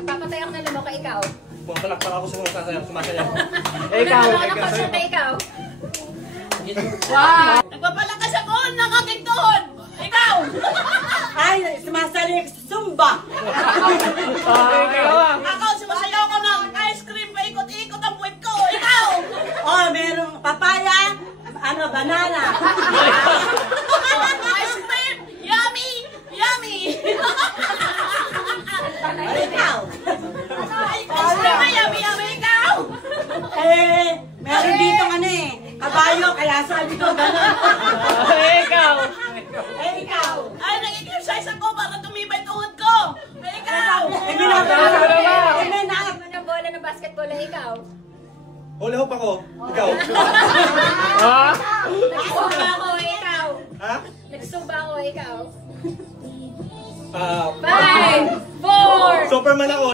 Nagpapatay ako ng lamok, ikaw. Pumapalakpak ako sa mga sumasayaw. Ikaw. Ikaw. Wow! Nagpapalakas ako ng aking tuhod! Ikaw! Ay, sumasali sa Zumba. Ako, sumasayaw ko ng ice cream, paikot-ikot ang puwit ko! Ikaw! Oh, merong papaya, banana. Ice cream! Yummy! Yummy! Ikaw. Ice cream na yummy, yummy! Ikaw! Meron dito kabayo, kaya sabi ko gano'n. Ikaw! Ikaw. Ay, nag-exercise ako para tumibay tuhod ko! Ikaw! Ano ng bola ng basketball, ikaw? Hula hoop ako. Ikaw. Nagsuba ako, ikaw. Ha? Nagsuba ako, ikaw. 5, 5, 4, Superman ako.